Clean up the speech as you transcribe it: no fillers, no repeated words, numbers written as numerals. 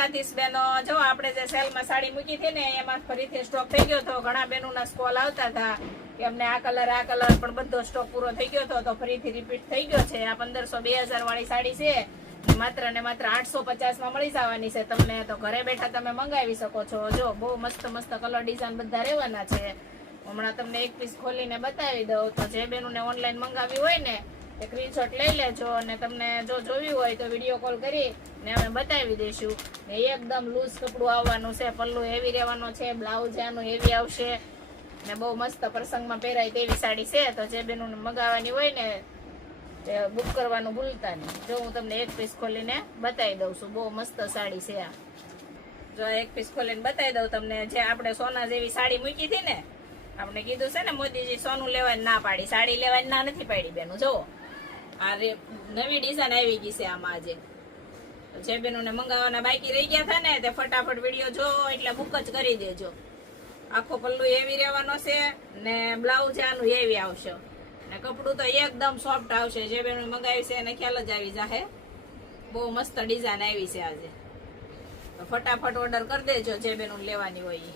દ્વારકાધીશ બેનો, જો આપણે જે સેલમાં સાડી મૂકી હતી ને એમાં ફરીથી સ્ટોક થઈ ગયો હતો. ઘણા બહેનોના સ્કોલ આવતા હતા કે અમને આ કલર પણ બધો સ્ટોક પૂરો થઈ ગયો હતો, તો ફરીથી રિપીટ થઈ ગયો છે. આ 1500-2000 વાળી સાડી છે, માત્ર ને માત્ર 850 માં મળી જવાની છે તમને. તો ઘરે બેઠા તમે મંગાવી શકો છો. જો બહુ મસ્ત મસ્ત કલર ડિઝાઇન બધા રહેવાના છે. હમણાં તમને એક પીસ ખોલીને બતાવી દઉં. તો જે બેનોને ઓનલાઈન મંગાવી હોય ને સ્ક્રીનશોટ લઈ લેજો, અને તમને જો જોવી હોય તો વિડીયો કોલ કરી ને અમે બતાવી દઈશું. ને એકદમ લૂઝ કપડું આવવાનું છે, પલ્લુ હેવી રહેવાનો છે, બ્લાઉઝ આનું હેવી આવશે, ને બહુ મસ્ત પ્રસંગમાં પહેરાય તેવી સાડી છે. તો જે બેનોને મંગાવવાની હોય ને બુક કરવાનું ભૂલતા નહીં. જો હું તમને એક પીસ ખોલીને બતાવી દઉં છું. બહુ મસ્ત સાડી છે આ. જો એક પીસ ખોલીને બતાવી દઉં તમને. જે આપણે સોના જેવી સાડી મૂકી હતી ને, આપણે કીધું છે ને મોદીજી સોનું લેવાની ના પાડી, સાડી લેવાની ના નથી પાડી બેનું. જો આ નવી ડિઝાઇન આવી ગઈ છે આમાં આજે. જે બેનોને મંગાવવાના બાકી રહી ગયા હતા ને તે ફટાફટ વિડીયો જો એટલે બુક જ કરી દેજો. આખો પલ્લુ એવી રહેવાનો છે ને બ્લાઉઝ આનું એવી આવશે, ને કપડું તો એકદમ સોફ્ટ આવશે. જે બેનો મંગાવી છે એને ખ્યાલ જ આવી જાહે. બહુ મસ્ત ડિઝાઇન આવી છે આજે. તો ફટાફટ ઓર્ડર કરી દેજો જે બેનો લેવાની હોય.